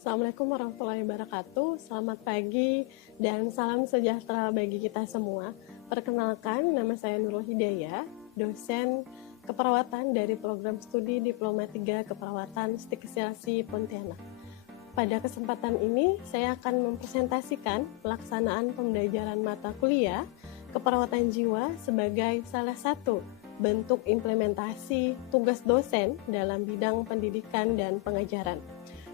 Assalamualaikum warahmatullahi wabarakatuh. Selamat pagi dan salam sejahtera bagi kita semua. Perkenalkan, nama saya Nurul Hidayah, dosen keperawatan dari program studi Diploma 3 Keperawatan Stigesiasi Pontianak. Pada kesempatan ini, saya akan mempresentasikan pelaksanaan pembelajaran mata kuliah keperawatan jiwa sebagai salah satu bentuk implementasi tugas dosen dalam bidang pendidikan dan pengajaran.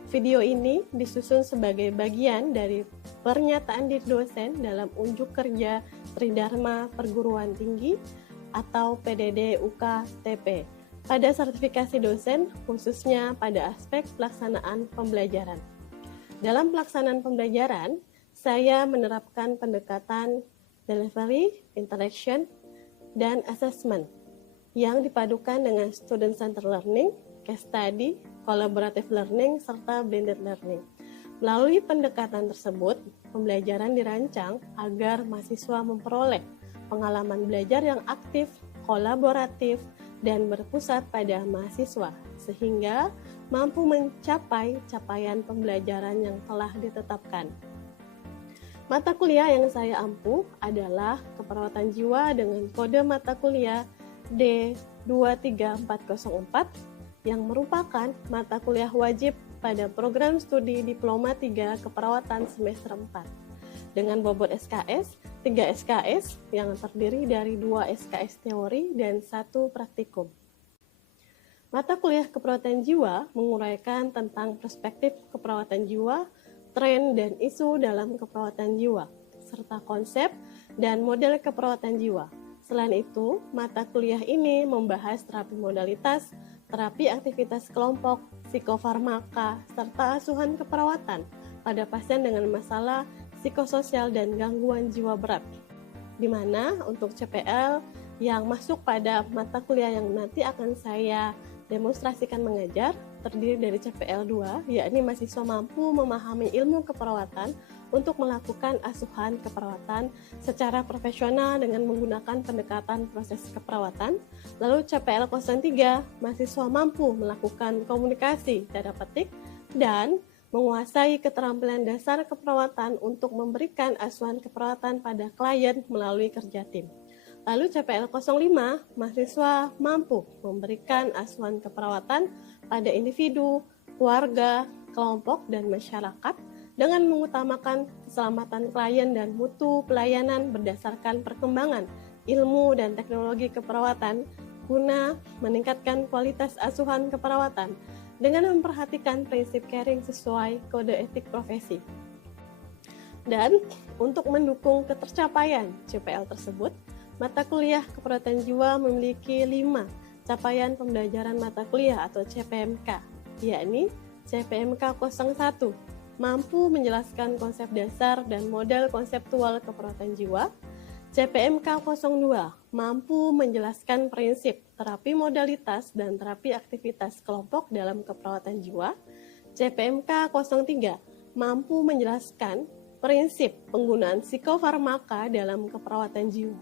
Video ini disusun sebagai bagian dari pernyataan diri dosen dalam unjuk kerja Tridharma Perguruan Tinggi atau PDD UK-TP pada sertifikasi dosen khususnya pada aspek pelaksanaan pembelajaran. Dalam pelaksanaan pembelajaran, saya menerapkan pendekatan delivery, interaction, dan assessment yang dipadukan dengan student-centered learning, case study, collaborative learning, serta blended learning. Melalui pendekatan tersebut, pembelajaran dirancang agar mahasiswa memperoleh pengalaman belajar yang aktif, kolaboratif, dan berpusat pada mahasiswa, sehingga mampu mencapai capaian pembelajaran yang telah ditetapkan. Mata kuliah yang saya ampuh adalah keperawatan jiwa dengan kode mata kuliah D23404 yang merupakan mata kuliah wajib pada program studi Diploma 3 Keperawatan semester 4 dengan bobot SKS, 3 SKS yang terdiri dari 2 SKS teori dan 1 praktikum. Mata kuliah keperawatan jiwa menguraikan tentang perspektif keperawatan jiwa, tren dan isu dalam keperawatan jiwa, serta konsep dan model keperawatan jiwa. Selain itu, mata kuliah ini membahas terapi modalitas, terapi aktivitas kelompok, psikofarmaka, serta asuhan keperawatan pada pasien dengan masalah psikososial dan gangguan jiwa berat. Di mana untuk CPL yang masuk pada mata kuliah yang nanti akan saya demonstrasikan mengajar terdiri dari CPL 2, yakni mahasiswa mampu memahami ilmu keperawatan untuk melakukan asuhan keperawatan secara profesional dengan menggunakan pendekatan proses keperawatan. Lalu CPL 03, mahasiswa mampu melakukan komunikasi tanda petik dan menguasai keterampilan dasar keperawatan untuk memberikan asuhan keperawatan pada klien melalui kerja tim. Lalu CPL 05, mahasiswa mampu memberikan asuhan keperawatan pada individu, keluarga, kelompok, dan masyarakat dengan mengutamakan keselamatan klien dan mutu pelayanan berdasarkan perkembangan ilmu dan teknologi keperawatan guna meningkatkan kualitas asuhan keperawatan dengan memperhatikan prinsip caring sesuai kode etik profesi. Dan untuk mendukung ketercapaian CPL tersebut, mata kuliah keperawatan jiwa memiliki 5 capaian pembelajaran mata kuliah atau CPMK, yakni CPMK 01, mampu menjelaskan konsep dasar dan model konseptual keperawatan jiwa. CPMK 02, mampu menjelaskan prinsip terapi modalitas dan terapi aktivitas kelompok dalam keperawatan jiwa. CPMK 03, mampu menjelaskan prinsip penggunaan psikofarmaka dalam keperawatan jiwa.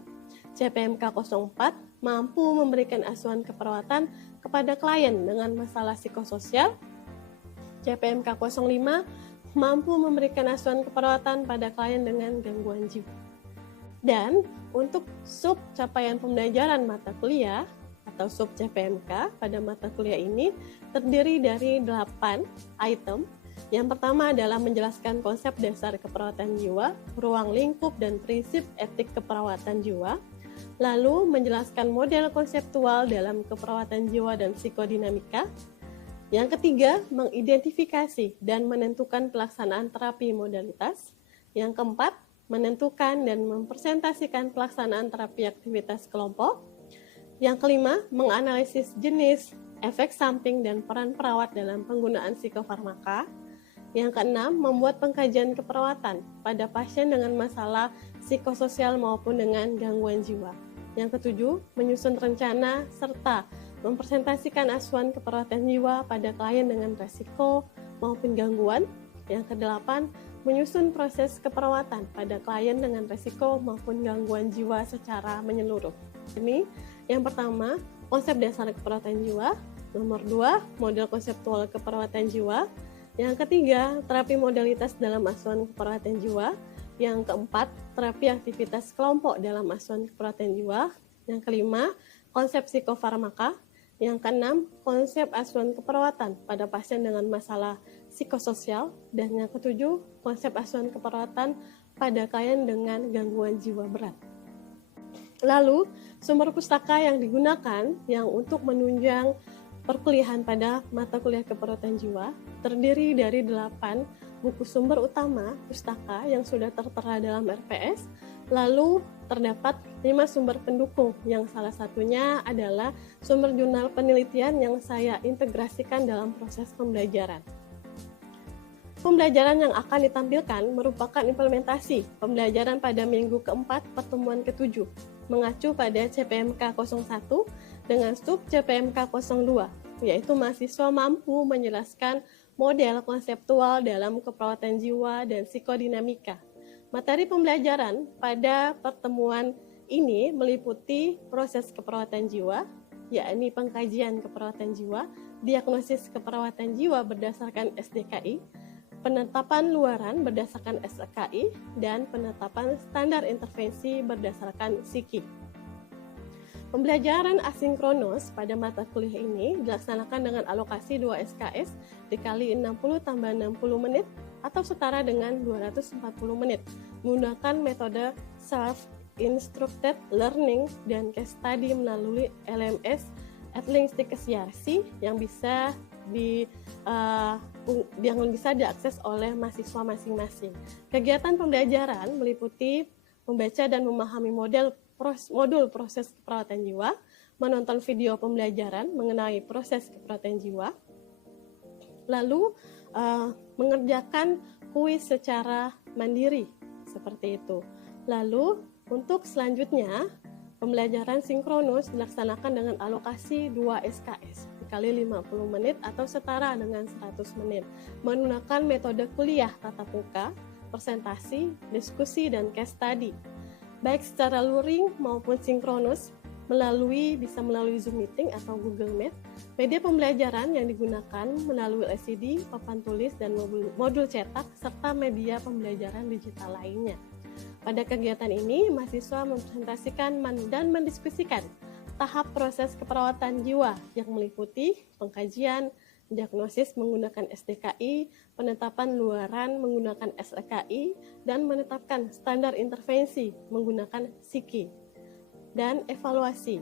CPMK 04 mampu memberikan asuhan keperawatan kepada klien dengan masalah psikososial. CPMK 05 mampu memberikan asuhan keperawatan pada klien dengan gangguan jiwa. Dan untuk sub capaian pembelajaran mata kuliah atau sub CPMK pada mata kuliah ini terdiri dari 8 item. Yang pertama adalah menjelaskan konsep dasar keperawatan jiwa, ruang lingkup dan prinsip etik keperawatan jiwa. Lalu menjelaskan model konseptual dalam keperawatan jiwa dan psikodinamika. Yang ketiga, mengidentifikasi dan menentukan pelaksanaan terapi modalitas. Yang keempat, menentukan dan mempresentasikan pelaksanaan terapi aktivitas kelompok. Yang kelima, menganalisis jenis, efek samping dan peran perawat dalam penggunaan psikofarmaka. Yang keenam, membuat pengkajian keperawatan pada pasien dengan masalah psikososial maupun dengan gangguan jiwa. Yang ketujuh, menyusun rencana serta mempresentasikan asuhan keperawatan jiwa pada klien dengan resiko maupun gangguan. Yang kedelapan, menyusun proses keperawatan pada klien dengan resiko maupun gangguan jiwa secara menyeluruh. Ini yang pertama, konsep dasar keperawatan jiwa. Nomor 2, model konseptual keperawatan jiwa. Yang ketiga, terapi modalitas dalam asuhan keperawatan jiwa. Yang keempat, terapi aktivitas kelompok dalam asuhan keperawatan jiwa. Yang kelima, konsep psikofarmaka. Yang keenam, konsep asuhan keperawatan pada pasien dengan masalah psikososial. Dan yang ketujuh, konsep asuhan keperawatan pada klien dengan gangguan jiwa berat. Lalu, sumber pustaka yang digunakan yang untuk menunjang perkuliahan pada mata kuliah keperawatan jiwa terdiri dari 8 buku sumber utama pustaka yang sudah tertera dalam RPS. Lalu terdapat 5 sumber pendukung yang salah satunya adalah sumber jurnal penelitian yang saya integrasikan dalam proses pembelajaran. Pembelajaran yang akan ditampilkan merupakan implementasi pembelajaran pada minggu keempat pertemuan ke-7, mengacu pada CPMK 01 dengan sub CPMK 02, yaitu mahasiswa mampu menjelaskan model konseptual dalam keperawatan jiwa dan psikodinamika. Materi pembelajaran pada pertemuan ini meliputi proses keperawatan jiwa, yakni pengkajian keperawatan jiwa, diagnosis keperawatan jiwa berdasarkan SDKI, penetapan luaran berdasarkan SKI, dan penetapan standar intervensi berdasarkan SIKI. Pembelajaran asinkronus pada mata kuliah ini dilaksanakan dengan alokasi 2 SKS dikali 60 tambah 60 menit atau setara dengan 240 menit menggunakan metode self-instructed learning dan case study melalui LMS @linksdikes.crc yang bisa diakses oleh mahasiswa masing-masing. Kegiatan pembelajaran meliputi membaca dan memahami modul proses keperawatan jiwa, menonton video pembelajaran mengenai proses keperawatan jiwa, lalu mengerjakan kuis secara mandiri, seperti itu. Lalu untuk selanjutnya, pembelajaran sinkronus dilaksanakan dengan alokasi 2 SKS dikali 50 menit atau setara dengan 100 menit menggunakan metode kuliah tatap muka, presentasi, diskusi, dan case study baik secara luring maupun sinkronus bisa melalui Zoom Meeting atau Google Meet. Media pembelajaran yang digunakan melalui LCD, papan tulis, dan modul cetak serta media pembelajaran digital lainnya. Pada kegiatan ini, mahasiswa mempresentasikan dan mendiskusikan tahap proses keperawatan jiwa yang meliputi pengkajian, diagnosis menggunakan SDKI, penetapan luaran menggunakan SKI, dan menetapkan standar intervensi menggunakan SIKI, dan evaluasi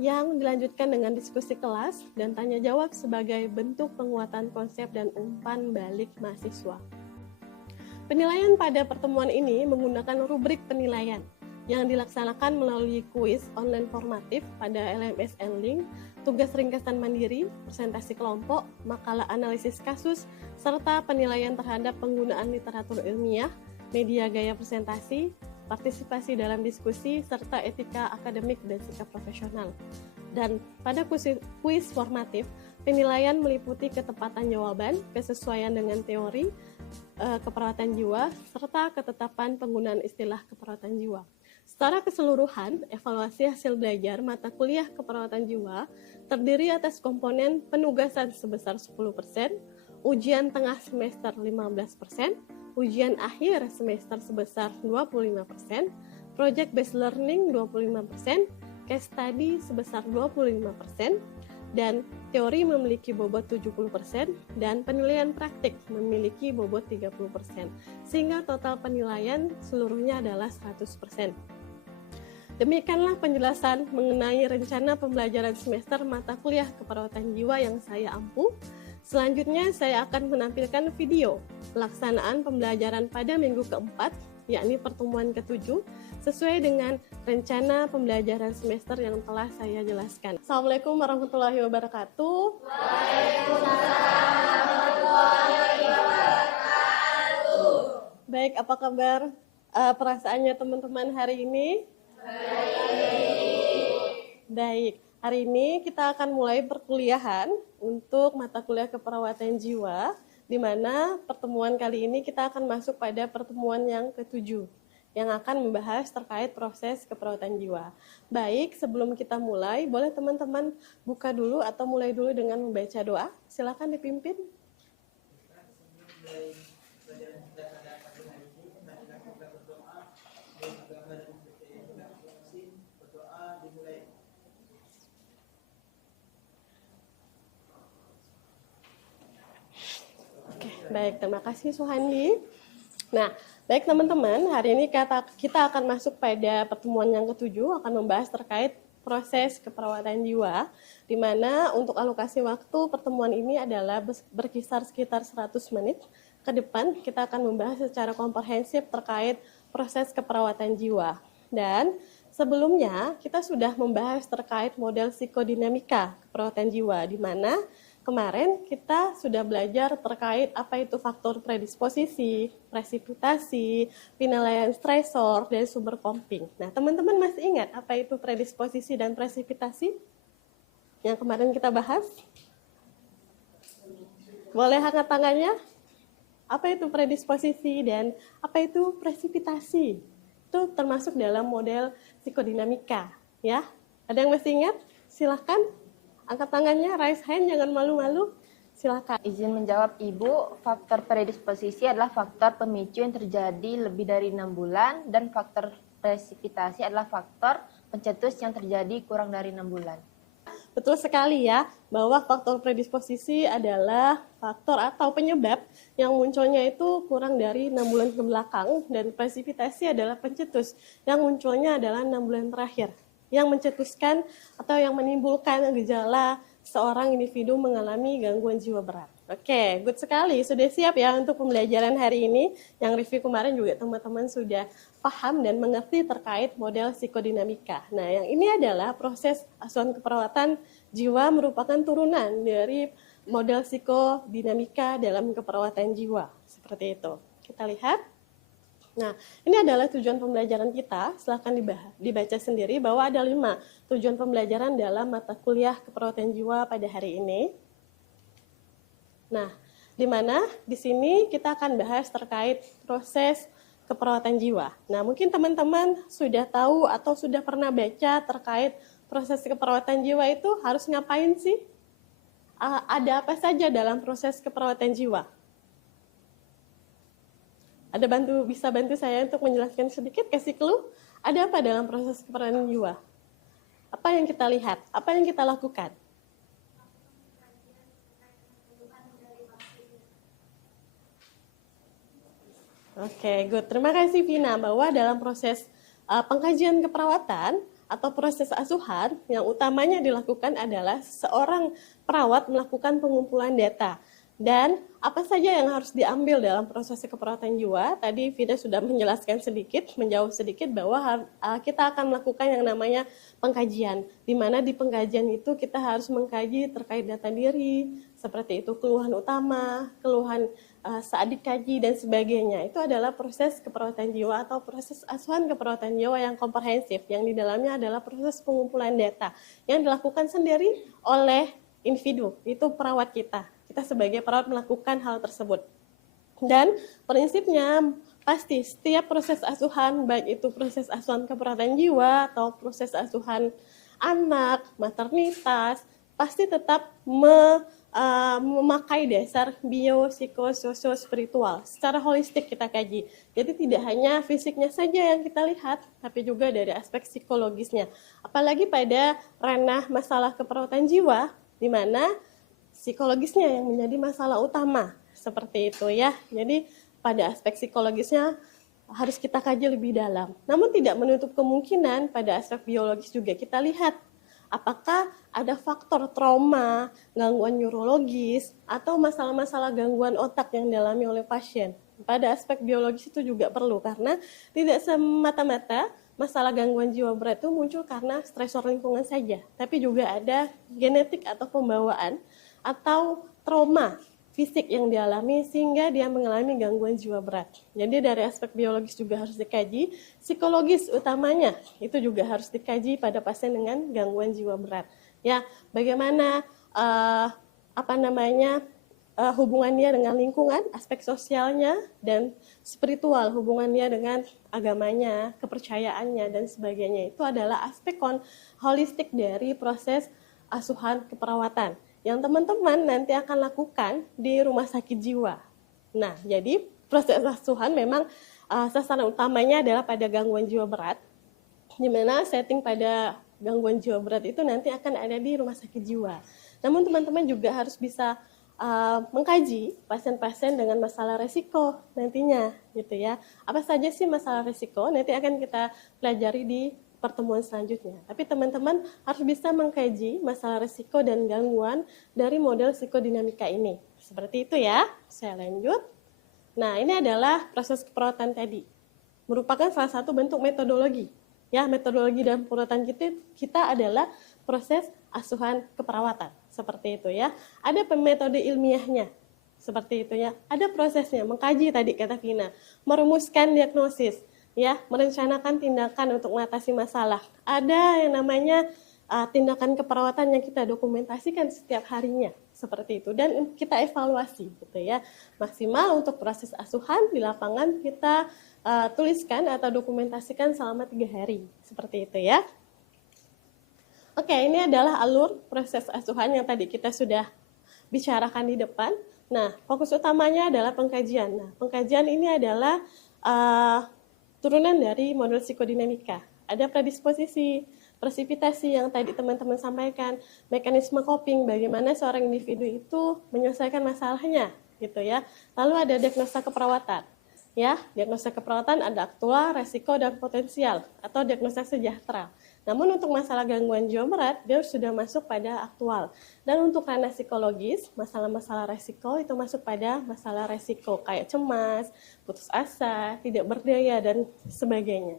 yang dilanjutkan dengan diskusi kelas dan tanya jawab sebagai bentuk penguatan konsep dan umpan balik mahasiswa. Penilaian pada pertemuan ini menggunakan rubrik penilaian yang dilaksanakan melalui kuis online formatif pada LMS N-Link, tugas ringkasan mandiri, presentasi kelompok, makalah analisis kasus, serta penilaian terhadap penggunaan literatur ilmiah, media gaya presentasi, partisipasi dalam diskusi, serta etika akademik dan sikap profesional. Dan pada kuis formatif, penilaian meliputi ketepatan jawaban, kesesuaian dengan teori keperawatan jiwa, serta ketetapan penggunaan istilah keperawatan jiwa. Secara keseluruhan, evaluasi hasil belajar mata kuliah keperawatan jiwa terdiri atas komponen penugasan sebesar 10%, ujian tengah semester 15%, ujian akhir semester sebesar 25%, project based learning 25%, case study sebesar 25%, dan teori memiliki bobot 70% dan penilaian praktik memiliki bobot 30%, sehingga total penilaian seluruhnya adalah 100%. Demikianlah penjelasan mengenai rencana pembelajaran semester mata kuliah keperawatan jiwa yang saya ampu. Selanjutnya saya akan menampilkan video pelaksanaan pembelajaran pada minggu keempat, yakni pertemuan ke-7, sesuai dengan rencana pembelajaran semester yang telah saya jelaskan. Assalamualaikum warahmatullahi wabarakatuh. Waalaikumsalam warahmatullahi wabarakatuh. Baik, apa kabar perasaannya teman-teman hari ini? Baik, hari ini kita akan mulai perkuliahan untuk mata kuliah keperawatan jiwa, di mana pertemuan kali ini kita akan masuk pada pertemuan yang ke-7 yang akan membahas terkait proses keperawatan jiwa. Baik, sebelum kita mulai, boleh teman-teman buka dulu atau mulai dulu dengan membaca doa. Silakan dipimpin. Baik, terima kasih Suhandi. Nah, baik teman-teman, hari ini kita akan masuk pada pertemuan yang ketujuh, akan membahas terkait proses keperawatan jiwa, di mana untuk alokasi waktu pertemuan ini adalah berkisar sekitar 100 menit. Ke depan kita akan membahas secara komprehensif terkait proses keperawatan jiwa. Dan sebelumnya kita sudah membahas terkait model psikodinamika keperawatan jiwa, di mana kemarin kita sudah belajar terkait apa itu faktor predisposisi, presipitasi, penilaian stresor, dan sumber coping. Nah, teman-teman masih ingat apa itu predisposisi dan presipitasi yang kemarin kita bahas? Boleh angkat tangannya? Apa itu predisposisi dan apa itu presipitasi? Itu termasuk dalam model psikodinamika, ya. Ada yang masih ingat? Silahkan. Angkat tangannya, raise hand, jangan malu-malu. Silakan. Izin menjawab Ibu, faktor predisposisi adalah faktor pemicu yang terjadi lebih dari 6 bulan dan faktor presipitasi adalah faktor pencetus yang terjadi kurang dari 6 bulan. Betul sekali ya, bahwa faktor predisposisi adalah faktor atau penyebab yang munculnya itu kurang dari 6 bulan ke belakang, dan presipitasi adalah pencetus yang munculnya adalah 6 bulan terakhir, yang mencetuskan atau yang menimbulkan gejala seorang individu mengalami gangguan jiwa berat. Oke, good sekali. Sudah siap ya untuk pembelajaran hari ini? Yang review kemarin juga teman-teman sudah paham dan mengerti terkait model psikodinamika. Nah, yang ini adalah proses asuhan keperawatan jiwa merupakan turunan dari model psikodinamika dalam keperawatan jiwa. Seperti itu. Kita lihat. Nah, ini adalah tujuan pembelajaran kita. Silahkan dibaca sendiri bahwa ada 5 tujuan pembelajaran dalam mata kuliah keperawatan jiwa pada hari ini. Nah, di mana di sini kita akan bahas terkait proses keperawatan jiwa. Nah, mungkin teman-teman sudah tahu atau sudah pernah baca terkait proses keperawatan jiwa itu harus ngapain sih? Ada apa saja dalam proses keperawatan jiwa? Bisa bantu saya untuk menjelaskan sedikit, kasih clue, ada apa dalam proses keperawatan jiwa? Apa yang kita lihat? Apa yang kita lakukan? Oke, good. Terima kasih Vina, bahwa dalam proses pengkajian keperawatan atau proses asuhan, yang utamanya dilakukan adalah seorang perawat melakukan pengumpulan data. Dan apa saja yang harus diambil dalam proses keperawatan jiwa? Tadi Vida sudah menjelaskan sedikit, menjawab sedikit bahwa kita akan melakukan yang namanya pengkajian. Di mana di pengkajian itu kita harus mengkaji terkait data diri, seperti itu keluhan utama, keluhan saat dikaji dan sebagainya. Itu adalah proses keperawatan jiwa atau proses asuhan keperawatan jiwa yang komprehensif, yang di dalamnya adalah proses pengumpulan data yang dilakukan sendiri oleh individu, itu perawat kita. Kita sebagai perawat melakukan hal tersebut. Dan prinsipnya pasti setiap proses asuhan, baik itu proses asuhan keperawatan jiwa atau proses asuhan anak, maternitas, pasti tetap memakai dasar biopsikosospiritual. Secara holistik kita kaji. Jadi tidak hanya fisiknya saja yang kita lihat, tapi juga dari aspek psikologisnya. Apalagi pada ranah masalah keperawatan jiwa, di mana psikologisnya yang menjadi masalah utama, seperti itu ya. Jadi pada aspek psikologisnya harus kita kaji lebih dalam. Namun tidak menutup kemungkinan pada aspek biologis juga kita lihat apakah ada faktor trauma, gangguan neurologis, atau masalah-masalah gangguan otak yang dialami oleh pasien. Pada aspek biologis itu juga perlu, karena tidak semata-mata masalah gangguan jiwa berat itu muncul karena stresor lingkungan saja, tapi juga ada genetik atau pembawaan atau trauma fisik yang dialami sehingga dia mengalami gangguan jiwa berat. Jadi dari aspek biologis juga harus dikaji, psikologis utamanya itu juga harus dikaji pada pasien dengan gangguan jiwa berat. Ya, bagaimana hubungannya dengan lingkungan, aspek sosialnya dan spiritual, hubungannya dengan agamanya, kepercayaannya dan sebagainya. Itu adalah aspek holistik dari proses asuhan keperawatan yang teman-teman nanti akan lakukan di rumah sakit jiwa. Nah, jadi proses asuhan memang sasaran utamanya adalah pada gangguan jiwa berat, di mana setting pada gangguan jiwa berat itu nanti akan ada di rumah sakit jiwa. Namun teman-teman juga harus bisa mengkaji pasien-pasien dengan masalah resiko nantinya gitu ya. Apa saja sih masalah resiko nanti akan kita pelajari di pertemuan selanjutnya. Tapi teman-teman harus bisa mengkaji masalah resiko dan gangguan dari model psikodinamika ini. Seperti itu ya. Saya lanjut. Nah, ini adalah proses keperawatan tadi. Merupakan salah satu bentuk metodologi. Ya, metodologi dalam perawatan kita adalah proses asuhan keperawatan. Seperti itu ya. Ada metode ilmiahnya. Seperti itu ya. Ada prosesnya, mengkaji tadi kata Vina, merumuskan diagnosis, ya, merencanakan tindakan untuk mengatasi masalah. Ada yang namanya tindakan keperawatan yang kita dokumentasikan setiap harinya, seperti itu, dan kita evaluasi gitu ya. Maksimal untuk proses asuhan di lapangan kita tuliskan atau dokumentasikan selama 3 hari, seperti itu ya. Oke, ini adalah alur proses asuhan yang tadi kita sudah bicarakan di depan. Nah, fokus utamanya adalah pengkajian. Nah, pengkajian ini adalah turunan dari model psikodinamika. Ada predisposisi, presipitasi yang tadi teman-teman sampaikan, mekanisme coping, bagaimana seorang individu itu menyelesaikan masalahnya, gitu ya. Lalu ada diagnosa keperawatan. Ya, diagnosa keperawatan ada aktual, resiko, dan potensial, atau diagnosa sejahtera. Namun untuk masalah gangguan jiwa berat, dia sudah masuk pada aktual. Dan untuk ranah psikologis, masalah-masalah resiko itu masuk pada masalah resiko, kayak cemas, putus asa, tidak berdaya, dan sebagainya.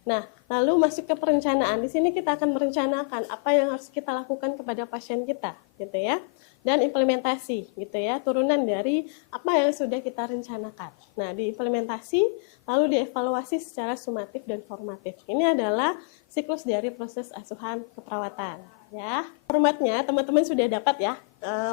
Nah, lalu masuk ke perencanaan. Di sini kita akan merencanakan apa yang harus kita lakukan kepada pasien kita, gitu ya. Dan implementasi, gitu ya, turunan dari apa yang sudah kita rencanakan. Nah, diimplementasi, lalu dievaluasi secara sumatif dan formatif. Ini adalah siklus dari proses asuhan keperawatan. Ya, formatnya teman-teman sudah dapat ya,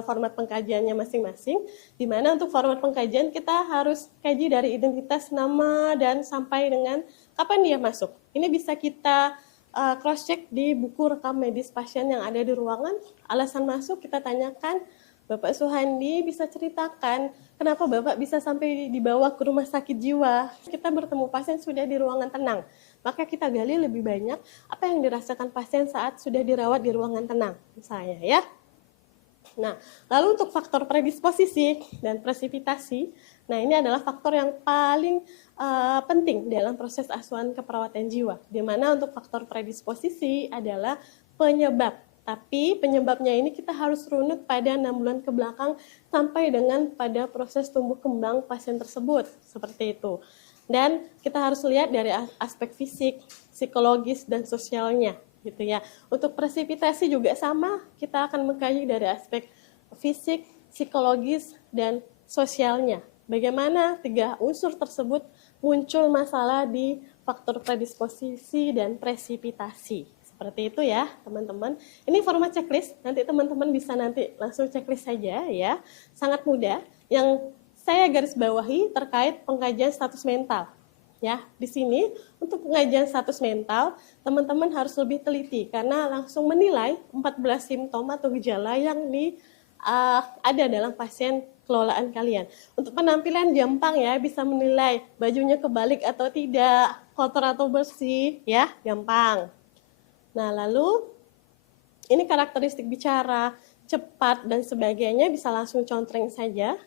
format pengkajiannya masing-masing. Di mana untuk format pengkajian kita harus kaji dari identitas, nama, dan sampai dengan kapan dia masuk. Ini bisa kita cross check di buku rekam medis pasien yang ada di ruangan. Alasan masuk kita tanyakan, Bapak Suhandi bisa ceritakan kenapa Bapak bisa sampai dibawa ke rumah sakit jiwa. Kita bertemu pasien sudah di ruangan tenang, maka kita gali lebih banyak apa yang dirasakan pasien saat sudah dirawat di ruangan tenang, misalnya ya. Nah, lalu untuk faktor predisposisi dan presipitasi, nah ini adalah faktor yang paling penting dalam proses asuhan keperawatan jiwa, di mana untuk faktor predisposisi adalah penyebab. Tapi penyebabnya ini kita harus runut pada 6 bulan ke belakang sampai dengan pada proses tumbuh kembang pasien tersebut, seperti itu. Dan kita harus lihat dari aspek fisik, psikologis, dan sosialnya, gitu ya. Untuk presipitasi juga sama, kita akan mengkaji dari aspek fisik, psikologis, dan sosialnya. Bagaimana 3 unsur tersebut muncul masalah di faktor predisposisi dan presipitasi. Seperti itu ya, teman-teman. Ini format checklist, nanti teman-teman bisa nanti langsung checklist saja ya. Sangat mudah. Yang saya garis bawahi terkait pengkajian status mental. Ya, di sini untuk pengajian status mental, teman-teman harus lebih teliti karena langsung menilai 14 simptom atau gejala yang ada dalam pasien kelolaan kalian. Untuk penampilan gampang ya, bisa menilai bajunya kebalik atau tidak, kotor atau bersih, ya, gampang. Nah, lalu ini karakteristik bicara, cepat dan sebagainya bisa langsung contreng saja.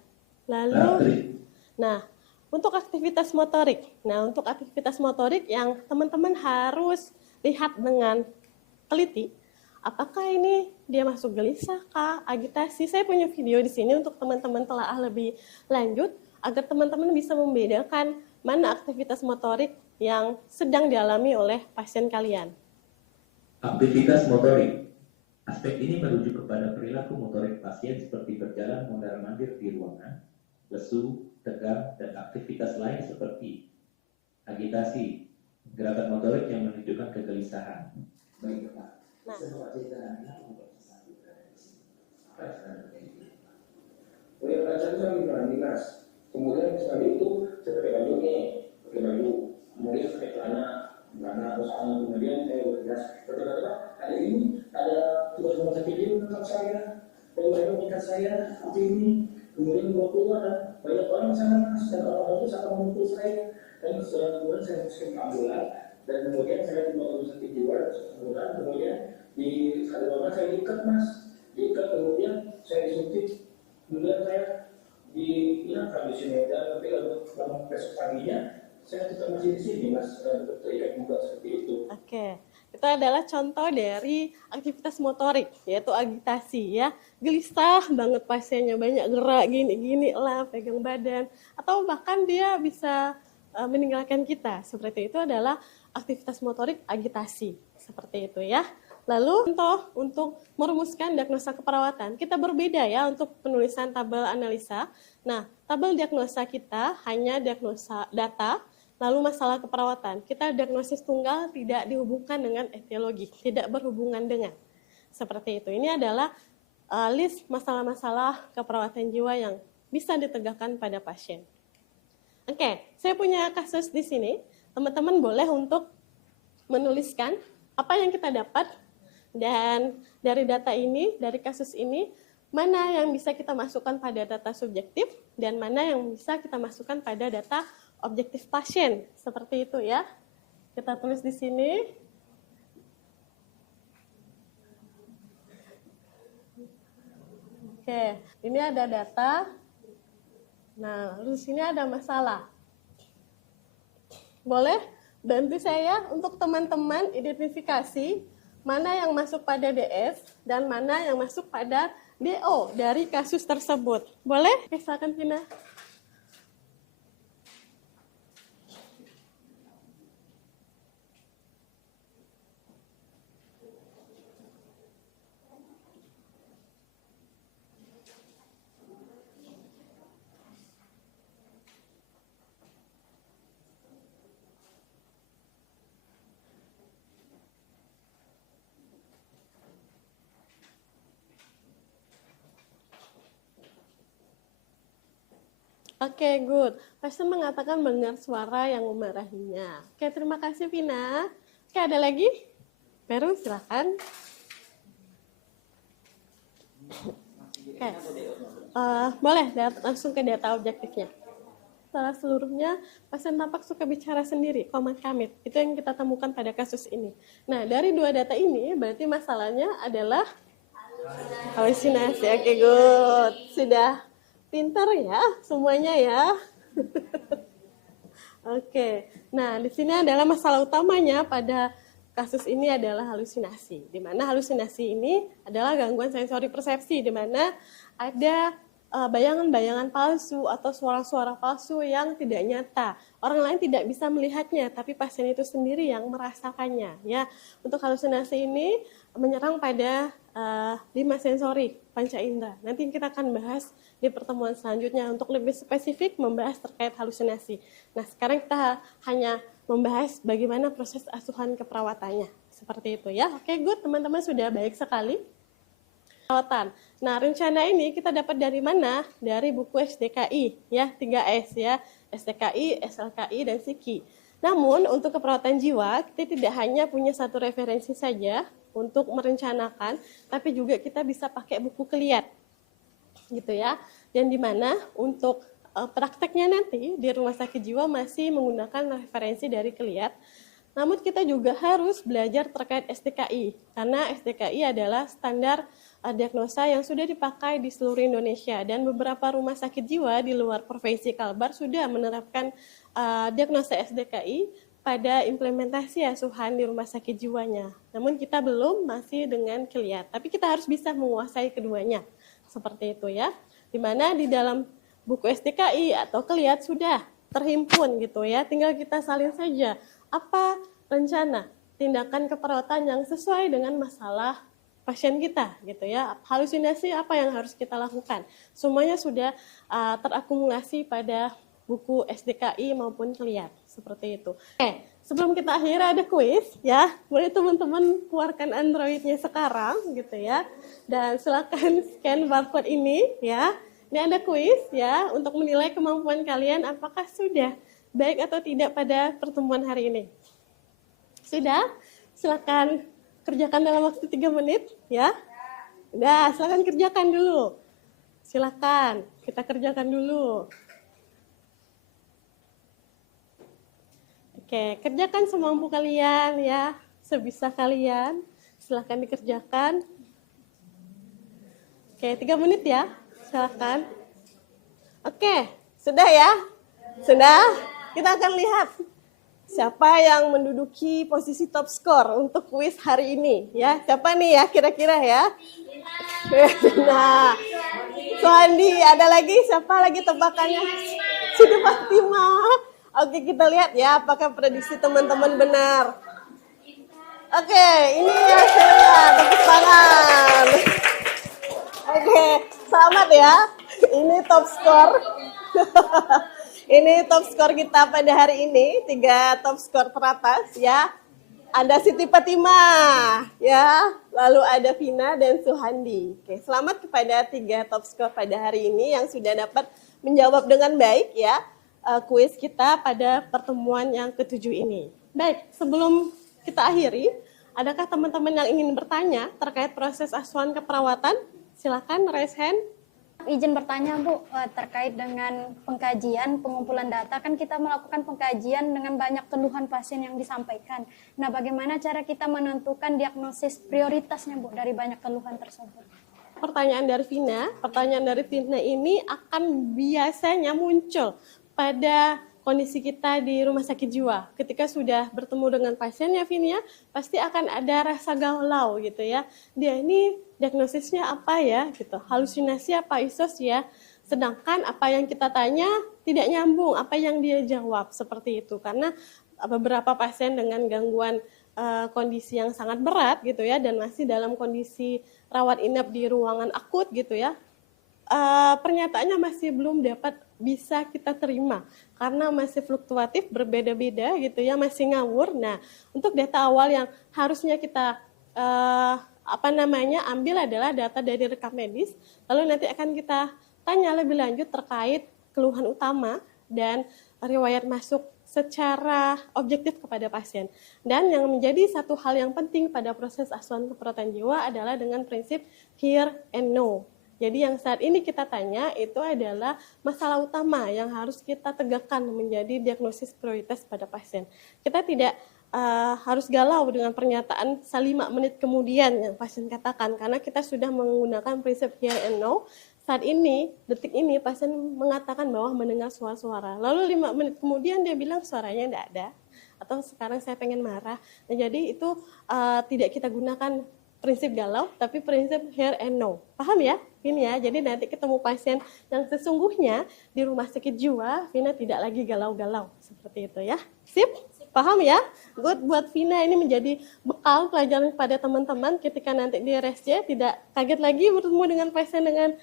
Lalu, nah, untuk aktivitas motorik. Nah, untuk aktivitas motorik yang teman-teman harus lihat dengan teliti, apakah ini dia masuk gelisah kah, agitasi. Saya punya video di sini untuk teman-teman telaah lebih lanjut agar teman-teman bisa membedakan mana aktivitas motorik yang sedang dialami oleh pasien kalian. Aktivitas motorik. Aspek ini merujuk kepada perilaku motorik pasien seperti berjalan mondar-mandir di ruangan, lesu, tegang, dan aktivitas lain seperti agitasi, gerakan motorik yang menunjukkan kegelisahan. Baik, Pak. Kemudian sekali itu saya pakai baju nih, kemudian pakai celana terus kemudian saya bergegas. Tiba-tiba ada ini, ada tugas rumah sakit ini menangkap saya, dan mereka mengikat saya seperti ini. Kemudian gua keluar dan banyak orang sana mas, dan orang itu sangat memukul saya. Dan kemudian saya masuk ke ambulan, dan kemudian saya dibawa ke rumah sakit jiwa, kemudian di ada orang saya diikat mas, diikat kemudian saya disuntik kemudian saya dihilangkan di sini, dan tapi kalau besok paginya saya tetap masih di sini, Mas, terikat juga seperti itu. Oke, itu adalah contoh dari aktivitas motorik, yaitu agitasi ya. Gelisah banget pasiennya, banyak gerak gini-gini lah, pegang badan, atau bahkan dia bisa meninggalkan kita. Seperti itu adalah aktivitas motorik agitasi, seperti itu ya. Lalu contoh untuk merumuskan diagnosa keperawatan, kita berbeda ya untuk penulisan tabel analisa. Nah, tabel diagnosa kita hanya diagnosa data, lalu masalah keperawatan. Kita diagnosis tunggal tidak dihubungkan dengan etiologi, tidak berhubungan dengan. Seperti itu. Ini adalah list masalah-masalah keperawatan jiwa yang bisa ditegakkan pada pasien. Oke, saya punya kasus di sini. Teman-teman boleh untuk menuliskan apa yang kita dapat, dan dari data ini, dari kasus ini, mana yang bisa kita masukkan pada data subjektif dan mana yang bisa kita masukkan pada data objektif pasien. Seperti itu ya. Kita tulis di sini. Oke, ini ada data. Nah, di sini ada masalah. Boleh bantu saya untuk teman-teman identifikasi mana yang masuk pada DS dan mana yang masuk pada DO dari kasus tersebut. Boleh? Silakan Vina. Oke, good. Pasien mengatakan mendengar suara yang memarahinya. Oke, terima kasih Vina. Oke, ada lagi? Peru, silakan. Oke, boleh langsung ke data objektifnya. Setelah seluruhnya, pasien tampak suka bicara sendiri, komat kamit. Itu yang kita temukan pada kasus ini. Nah, dari dua data ini, berarti masalahnya adalah halusinasi. Oke, good. Sudah pintar ya semuanya ya. Oke, nah di sini adalah masalah utamanya pada kasus ini adalah halusinasi. Di mana halusinasi ini adalah gangguan sensori persepsi, di mana ada bayangan-bayangan palsu atau suara-suara palsu yang tidak nyata. Orang lain tidak bisa melihatnya, tapi pasien itu sendiri yang merasakannya. Ya, untuk halusinasi ini menyerang pada 5 sensori panca indera. Nanti kita akan bahas di pertemuan selanjutnya untuk lebih spesifik membahas terkait halusinasi. Nah, sekarang kita hanya membahas bagaimana proses asuhan keperawatannya. Seperti itu ya. Oke, good. Teman-teman sudah baik sekali. Perawatan. Nah, rencana ini kita dapat dari mana? Dari buku SDKI ya, 3S ya. SDKI, SLKI, dan SIKI. Namun, untuk keperawatan jiwa, kita tidak hanya punya satu referensi saja untuk merencanakan, tapi juga kita bisa pakai buku keliat. Gitu ya. Dan di mana untuk prakteknya nanti di rumah sakit jiwa masih menggunakan referensi dari keliat. Namun kita juga harus belajar terkait SDKI, karena SDKI adalah standar diagnosa yang sudah dipakai di seluruh Indonesia, dan beberapa rumah sakit jiwa di luar provinsi Kalbar sudah menerapkan diagnosa SDKI pada implementasi asuhan di rumah sakit jiwanya. Namun kita belum, masih dengan keliat, tapi kita harus bisa menguasai keduanya. Seperti itu ya, dimana di dalam buku SDKI atau keliat sudah terhimpun gitu ya, tinggal kita salin saja apa rencana tindakan keperawatan yang sesuai dengan masalah pasien kita gitu ya. Halusinasi apa yang harus kita lakukan, semuanya sudah terakumulasi pada buku SDKI maupun keliat, seperti itu. Oke, sebelum kita akhiri ada kuis ya, boleh teman-teman keluarkan Androidnya sekarang gitu ya, dan silakan scan barcode ini ya. Ini ada kuis ya untuk menilai kemampuan kalian apakah sudah baik atau tidak pada pertemuan hari ini. Sudah? Silakan kerjakan dalam waktu 3 menit ya. Udah, silakan kerjakan dulu. Silakan, kita kerjakan dulu. Oke, kerjakan semampu kalian ya, sebisa kalian. Silakan dikerjakan. Oke, 3 menit ya. Silakan. Oke, sudah ya? Sudah? Kita akan lihat siapa yang menduduki posisi top skor untuk kuis hari ini ya. Siapa nih ya kira-kira ya? Nah, Suhandi, ada lagi? Siapa lagi tebakannya? Siti Fatimah. Oke, kita lihat ya apakah prediksi teman-teman benar. Oke, ini hasilnya. Tepuk tangan. Oke, selamat ya. Ini top skor. Ini top skor kita pada hari ini, 3 top skor teratas ya. Ada Siti Fatimah ya, lalu ada Vina dan Suhandi. Oke, selamat kepada 3 top skor pada hari ini yang sudah dapat menjawab dengan baik ya kuis kita pada pertemuan yang ke-7 ini. Baik, sebelum kita akhiri, adakah teman-teman yang ingin bertanya terkait proses asuhan keperawatan? Silakan raise hand. Izin bertanya Bu, terkait dengan pengkajian, pengumpulan data, kan kita melakukan pengkajian dengan banyak keluhan pasien yang disampaikan. Nah, bagaimana cara kita menentukan diagnosis prioritasnya Bu dari banyak keluhan tersebut? Pertanyaan dari Vina ini akan biasanya muncul pada kondisi kita di rumah sakit jiwa. Ketika sudah bertemu dengan pasiennya Vina, pasti akan ada rasa galau gitu ya. Dia ini diagnosisnya apa ya gitu, halusinasi apa isos ya, sedangkan apa yang kita tanya tidak nyambung apa yang dia jawab, seperti itu. Karena beberapa pasien dengan gangguan kondisi yang sangat berat gitu ya, dan masih dalam kondisi rawat inap di ruangan akut gitu ya, pernyataannya masih belum dapat bisa kita terima karena masih fluktuatif, berbeda-beda gitu ya, masih ngawur. Nah, untuk data awal yang harusnya kita ambil adalah data dari rekam medis, lalu nanti akan kita tanya lebih lanjut terkait keluhan utama dan riwayat masuk secara objektif kepada pasien. Dan yang menjadi satu hal yang penting pada proses asuhan keperawatan jiwa adalah dengan prinsip hear and know. Jadi yang saat ini kita tanya itu adalah masalah utama yang harus kita tegakkan menjadi diagnosis prioritas pada pasien. Kita tidak harus galau dengan pernyataan 5 menit kemudian yang pasien katakan, karena kita sudah menggunakan prinsip hear and know. Saat ini, detik ini pasien mengatakan bahwa mendengar suara-suara, lalu 5 menit kemudian dia bilang suaranya tidak ada, atau sekarang saya pengen marah. Nah, jadi itu tidak kita gunakan prinsip galau, tapi prinsip hear and know. Paham ya, Vina ya? Jadi nanti ketemu pasien yang sesungguhnya di rumah sakit jiwa, Vina tidak lagi galau-galau, seperti itu ya. Sip? Paham ya? Good, buat Vina ini menjadi bekal pelajaran kepada teman-teman ketika nanti di RSJ tidak kaget lagi bertemu dengan pasien dengan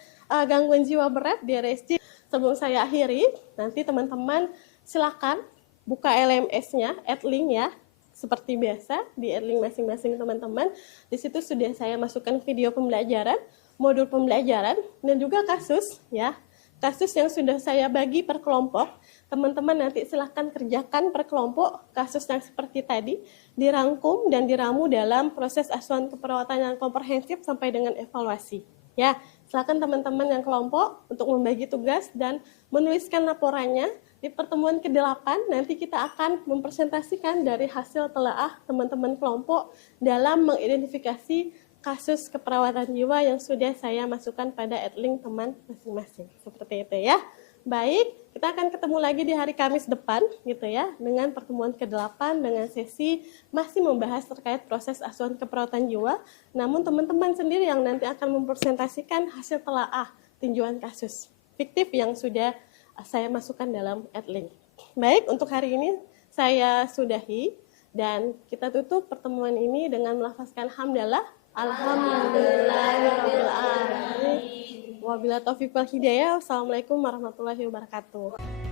gangguan jiwa berat di RSJ. Sebelum saya akhiri, nanti teman-teman silakan buka LMS-nya, Edlink ya, seperti biasa di Edlink masing-masing teman-teman. Di situ sudah saya masukkan video pembelajaran, modul pembelajaran, dan juga kasus ya. Kasus yang sudah saya bagi per kelompok. Teman-teman nanti silahkan kerjakan per kelompok kasus yang seperti tadi, dirangkum dan diramu dalam proses asuhan keperawatan yang komprehensif sampai dengan evaluasi. Ya, silakan teman-teman yang kelompok untuk membagi tugas dan menuliskan laporannya. Di pertemuan ke-8 nanti kita akan mempresentasikan dari hasil telaah teman-teman kelompok dalam mengidentifikasi kasus keperawatan jiwa yang sudah saya masukkan pada Edlink teman masing-masing. Seperti itu ya. Baik, kita akan ketemu lagi di hari Kamis depan gitu ya, dengan pertemuan ke-8 dengan sesi masih membahas terkait proses asuhan keperawatan jiwa. Namun teman-teman sendiri yang nanti akan mempresentasikan hasil telaah tinjauan kasus fiktif yang sudah saya masukkan dalam Edlink. Baik, untuk hari ini saya sudahi dan kita tutup pertemuan ini dengan melafazkan hamdalah. Alhamdulillahirabbil alamin. Wabillahi taufiq wal hidayah. Wassalamualaikum warahmatullahi wabarakatuh.